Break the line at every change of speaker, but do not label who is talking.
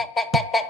Ha ha ha ha!